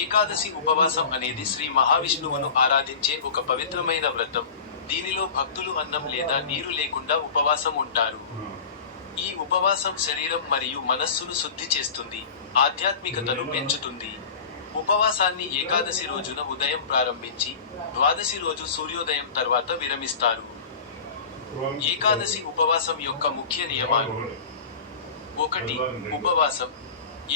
ఏకాదశి ఉపవాసం అనేది శ్రీ మహావిష్ణువును ఆరాధించే ఒక పవిత్రమైన వ్రతం. దీనిలో భక్తులు అన్నం లేదా నీరు లేకుండా ఉపవాసం ఉంటారు. ఈ ఉపవాసం శరీరం మరియు మనస్సును శుద్ధి చేస్తుంది, ఆధ్యాత్మికతను పెంచుతుంది. ఉపవాసాన్ని ఏకాదశి రోజున ఉదయం ప్రారంభించి, ద్వాదశి రోజు సూర్యోదయం తర్వాత విరమిస్తారు. ఏకాదశి ఉపవాసం యొక్క ముఖ్య నియమాలు. 1. ఉపవాసం.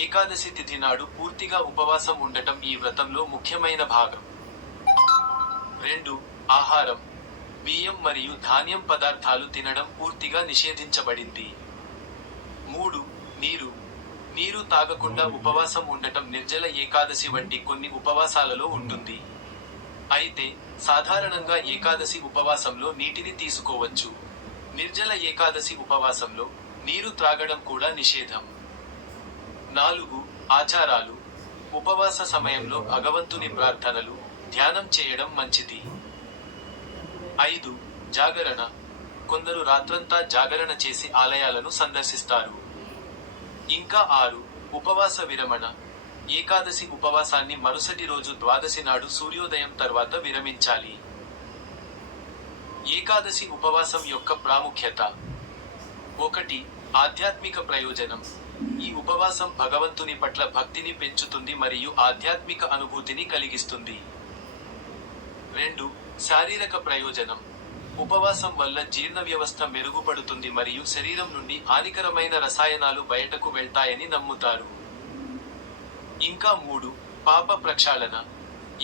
ఏకాదశి తిథి నాడు పూర్తిగా ఉపవాసం ఉండటం ఈ వ్రతంలో ముఖ్యమైన భాగం. 2. ఆహారం. బియ్యం మరియు ధాన్యం పదార్థాలు తినడం పూర్తిగా నిషేధించబడింది. 3. నీరు. నీరు తాగకుండా ఉపవాసం ఉండటం నిర్జల ఏకాదశి వంటి కొన్ని ఉపవాసాలలో ఉంటుంది. అయితే సాధారణంగా ఏకాదశి ఉపవాసంలో నీటిని తీసుకోవచ్చు. నిర్జల ఏకాదశి ఉపవాసంలో నీరు త్రాగడం కూడా నిషేధం. 4. ఆచారాలు. ఉపవాస సమయంలో భగవంతుని ప్రార్థనలు, ధ్యానం చేయడం మంచిది. 5. జాగరణ. కొందరు రాత్రంతా జాగరణ చేసి ఆలయాలను సందర్శిస్తారు. ఇంకా 6. ఉపవాస విరమణ. ఏకాదశి ఉపవాసాన్ని మరుసటి రోజు ద్వాదశి నాడు సూర్యోదయం తర్వాత విరమించాలి. ఏకాదశి ఉపవాసం యొక్క ప్రాముఖ్యత. 1. ఆధ్యాత్మిక ప్రయోజనం. ఈ ఉపవాసం భగవంతుని పట్ల భక్తిని పెంచుతుంది మరియు ఆధ్యాత్మిక అనుభూతిని కలిగిస్తుంది. 2. శారీరక ప్రయోజనం. ఉపవాసం వల్ల జీర్ణ వ్యవస్థ మెరుగుపడుతుంది మరియు శరీరం నుండి హానికరమైన రసాయనాలు బయటకు వెళ్తాయని నమ్ముతారు. ఇంకా 3. పాప ప్రక్షాళన.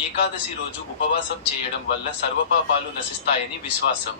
ఏకాదశి రోజు ఉపవాసం చేయడం వల్ల సర్వపాపాలు నశిస్తాయని విశ్వాసం.